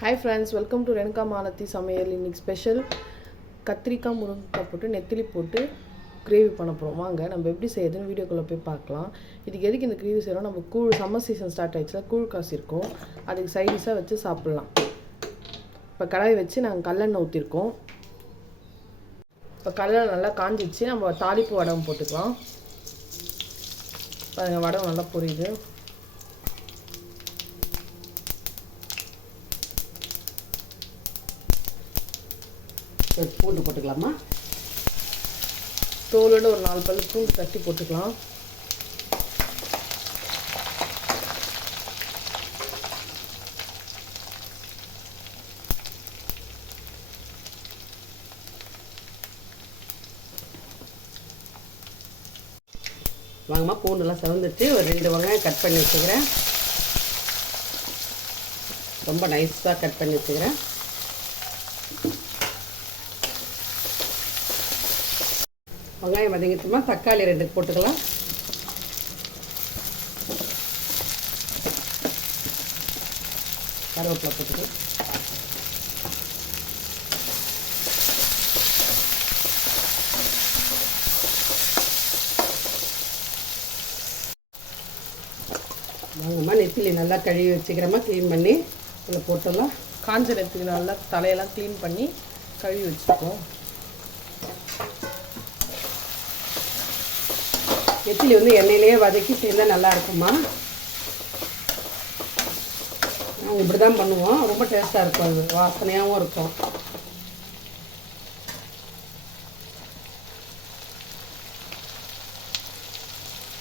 Hi friends, welcome to Renuka Malathi சமையல். இன்றைக்கி special கத்திரிக்காய் முருங்கைக்காய் போட்டு நெத்திலி போட்டு கிரேவி பண்ண போகிறோம். வாங்க நம்ம எப்படி செய்யறதுன்னு வீடியோக்குள்ளே போய் பார்க்கலாம். இதுக்கு எதுக்கு இந்த கிரேவி செய்கிறோம், நம்ம கூழ் சம்மர் சீசன் ஸ்டார்ட் ஆகிடுச்சுல, கூழ் காசு இருக்கும், அதுக்கு சைடிஷாக வச்சு சாப்பிட்லாம். இப்போ கடாய் வச்சு நாங்கள் கல்லெண்ணெய் ஊற்றிருக்கோம். இப்போ கல்லெண்ணெய் நல்லா காஞ்சிச்சு, நம்ம தாளிப்பு வடகம் போட்டுக்கலாம். பாருங்கள், வடகம் நல்லா பொரியுது. பூண்டு போட்டுக்கலாமா? தோலோட ஒரு 4 பல்லு பூண்டு தட்டி போட்டுக்கலாம். வாங்கம்மா, பூண்டுலாம் செவந்துட்டு ஒரு 2 வெங்காயம் கட் பண்ணி வச்சுக்கிறேன். ரொம்ப நைஸாக கட் பண்ணி வச்சுக்கிறேன். வெங்காயம் வதங்கிட்டுமா தக்காளி 2 போட்டுக்கலாம். கருவேப்பிலை போட்டுக்கலாம். வாங்கம்மா, நெத்திலி நல்லா கழுவி வச்சுக்கிறோமா, க்ளீன் பண்ணி அதில் போட்டுடலாம். காஞ்ச நெத்திலி நல்லா தலையெல்லாம் க்ளீன் பண்ணி கழுவி வச்சுருக்கோம். நெத்திலி எண்ணெயிலேயே வதக்கி சேர்ந்தால் நல்லா இருக்குமா. நாங்கள் இப்படி தான் பண்ணுவோம். ரொம்ப டேஸ்ட்டாக இருக்கும், அது வாசனையாகவும் இருக்கும்.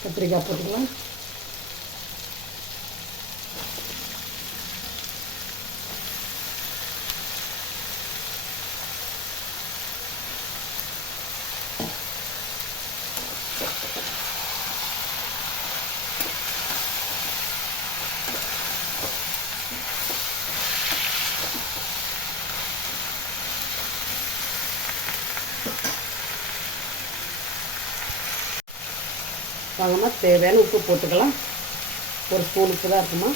கத்திரிக்காய் போட்டுக்கலாம். வாங்கம்மா, தேவையான உப்பு போட்டுக்கலாம். ஒரு ஸ்பூன் உப்பு தான் இருக்குமா.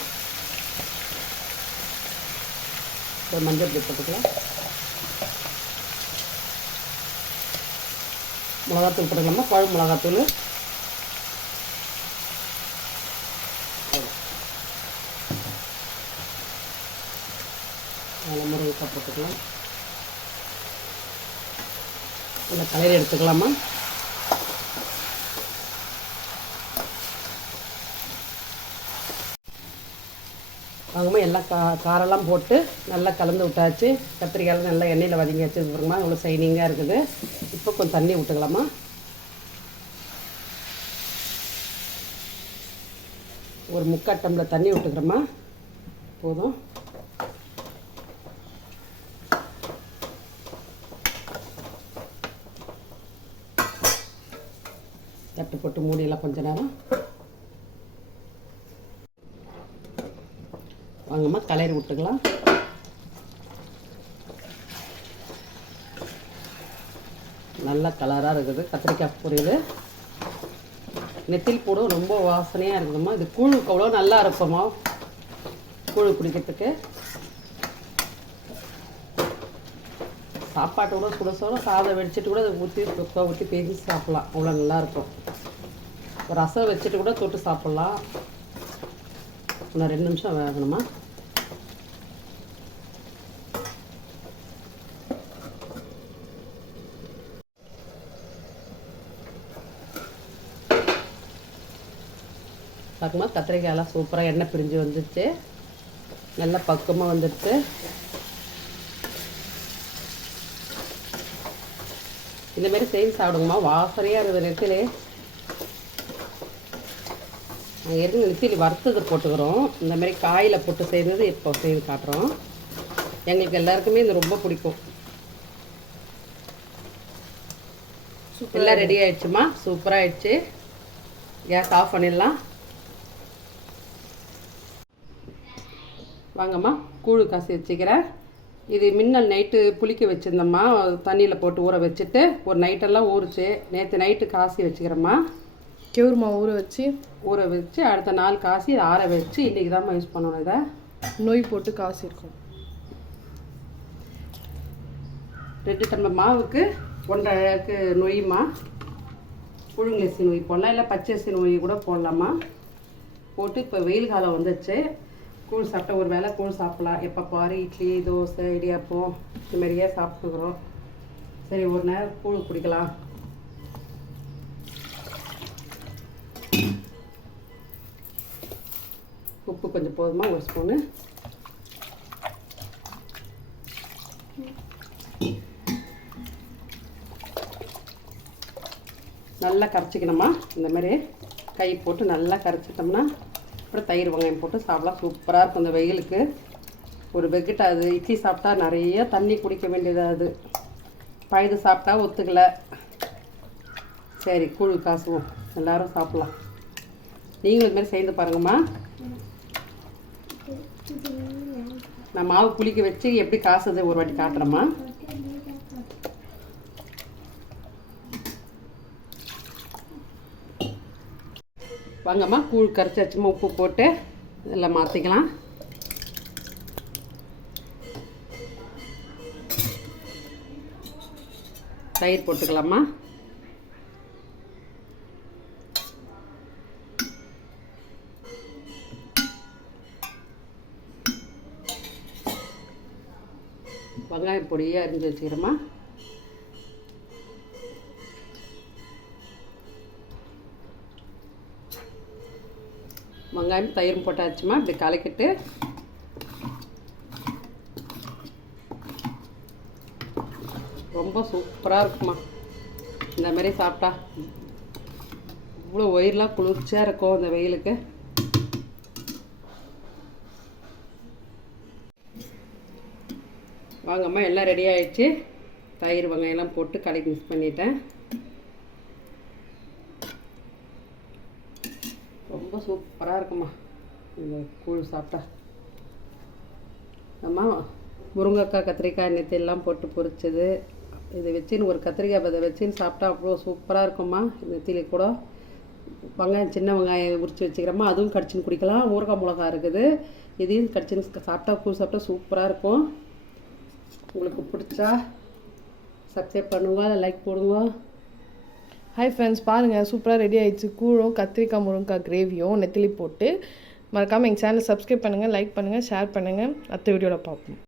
ஒரு மஞ்சள் தூள் போட்டுக்கலாம். மிளகாத்தூள் போட்டுக்கலாமா, குழம்பு மிளகாத்தூள். அதில் முருங்கைக்காய் போட்டுக்கலாம். நல்லா கலரி எடுத்துக்கலாமா. வாங்கம்மா, எல்லாம் காரெல்லாம் போட்டு நல்லா கலந்து விட்டாச்சு. கத்திரிக்காய் நல்லா எண்ணெயில் வதங்கி வச்சுருக்குறோமா, அவ்வளோ சைனிங்காக இருக்குது. இப்போ கொஞ்சம் தண்ணி விட்டுக்கலாமா. ஒரு 3/4 டம்ளர் தண்ணி விட்டுக்கிறோமா, போதும். தட்டு போட்டு மூடியெல்லாம் கொஞ்ச நேரம். வாங்கம்மா, கலரி விட்டுக்கலாம். நல்லா கலராக இருக்குது கத்திரிக்காய் பொரியல். நெத்திலி போடும் ரொம்ப வாசனையாக இருக்குதும்மா. இது கூழுக்கு அவ்வளோ நல்லா இருக்குமா, கூழு குடிக்கிறதுக்கு. சாப்பாட்டு கூட சுட சுட சாதம் வடிச்சிட்டு கூட அதை ஊற்றி பேசி சாப்பிட்லாம், அவ்வளோ நல்லாயிருக்கும். ஒரு ரசம் வச்சுட்டு கூட தொட்டு சாப்பிட்லாம். இன்னும் 2 நிமிஷம் வேகணுமா. பார்க்குமா, கத்திரிக்காயெல்லாம் சூப்பராக எண்ணெய் பிரிஞ்சு வந்துடுச்சு, நல்லா பக்குவமாக வந்துடுச்சு. இந்தமாரி செய்து சாப்பிடுங்கம்மா, வாசனையாக இருக்குது. நெத்திலே நாங்கள் எதுவும் நெத்திலி வறுத்தது போட்டுக்கிறோம். இந்தமாரி காயில் போட்டு செய்கிறது இப்போ செய்து காட்டுறோம். எங்களுக்கு எல்லாருக்குமே இது ரொம்ப பிடிக்கும். எல்லாம் ரெடி ஆகிடுச்சுமா, சூப்பராக ஆயிடுச்சு. கேஸ் ஆஃப் பண்ணிடலாம். வாங்கம்மா, கூழு காசி வச்சுக்கிறேன். இது மின்னல் நைட்டு புளிக்க வச்சுருந்தம்மா, தண்ணியில் போட்டு ஊற வச்சுட்டு ஒரு நைட்டெல்லாம் ஊறிச்சு. நேற்று நைட்டு காசி வச்சுக்கிறேம்மா. கேவுரு மாவு ஊற வச்சு அடுத்த நாள் காசி ஆற வச்சு இன்றைக்கி தான் யூஸ் பண்ணணும். இதை நொய் போட்டு காசி இருக்கும். 2 டம்ளர் மாவுக்கு 1.5 நொய்யுமா. புழுங்கரிசி நொய் போடலாம், இல்லை பச்சரிசி நொய் கூட போடலாமா. போட்டு இப்போ வெயில் காலம் வந்துச்சு, கூழ் சாப்பிட்டா ஒரு வேளை கூழ் சாப்பிட்லாம். எப்போ பாரு இட்லி தோசை இடியாப்பம் இந்த மாதிரியே சாப்பிட்டுக்கிறோம். சரி ஒரு நேரம் கூழ் குடிக்கலாம். உப்பு கொஞ்சம் போதுமா, 1 ஸ்பூனு. நல்லா கரைச்சிக்கணுமா. இந்த மாதிரி கை போட்டு நல்லா கரைச்சிட்டோம்னா அப்புறம் தயிர் வெங்காயம் போட்டு சாப்பிடலாம். சூப்பராக இருக்கும் இந்த வெயிலுக்கு. ஒரு வெக்கிட்ட அது இட்லி சாப்பிட்டா நிறைய தண்ணி குடிக்க வேண்டியதாகுது. பழுது சாப்பிட்டா ஒத்துக்கலை. சரி கூழ் காசுவோம், எல்லோரும் சாப்பிட்லாம். நீங்களும் இது மாதிரி செய்து பாருங்கம்மா. நான் மாவு புளிக்க வச்சு எப்படி காசுது ஒரு வாட்டி காட்டுறேம்மா. வாங்கம்மா, கூழ் கரைச்சி வச்சுமா. உப்பு போட்டு இதெல்லாம் மாற்றிக்கலாம். தயிர் போட்டுக்கலாமா. வெங்காயம் பொடியாக அரிஞ்சு வச்சுக்கிறோமா. வெங்காயம் தயிரும் போட்டாச்சுமா. இப்படி கலக்கிட்டு ரொம்ப சூப்பராக இருக்குமா. இந்த மாதிரி சாப்பிட்டா இவ்வளோ வயிறுலாம் குளிர்ச்சியாக இருக்கும் இந்த வெயிலுக்கு. வாங்கம்மா, எல்லாம் ரெடி ஆகிடுச்சு. தயிர் வெங்காயம்லாம் போட்டு கலக்கி மிக்ஸ் பண்ணிட்டேன். ரொம்ப சூப்பராக இருக்குமா இந்த கூழ் சாப்பிட்டா. அம்மா முருங்கைக்காய் கத்திரிக்காய் நெத்தியெல்லாம் போட்டு பொரிச்சது இதை வச்சுன்னு ஒரு கத்திரிக்காய் பதை வச்சுன்னு சாப்பிட்டா அவ்வளோ சூப்பராக இருக்கும்மா. நெத்திலி கூட வெங்காயம் சின்ன வெங்காயம் உரித்து வச்சுக்கிறோமா, அதுவும் கடிச்சின்னு குடிக்கலாம். ஊறுகாய் மிளகா இருக்குது, இதையும் கடிச்சின்னு சாப்பிட்டா கூழ் சாப்பிட்டா சூப்பராக இருக்கும். உங்களுக்கு பிடிச்சா சப்ஸ்கிரைப் பண்ணுங்க, லைக் போடுங்க. ஹாய் ஃப்ரெண்ட்ஸ், பாருங்கள் சூப்பராக ரெடி ஆகிடுச்சு. கூழும் கத்திரிக்காய் முருங்கைக்காய் கிரேவியும் நெத்திலி போட்டு. மறக்காமல் எங்கள் சேனலை சப்ஸ்கிரைப் பண்ணுங்கள், லைக் பண்ணுங்கள், ஷேர் பண்ணுங்கள். அடுத்த வீடியோவில் பார்ப்போம்.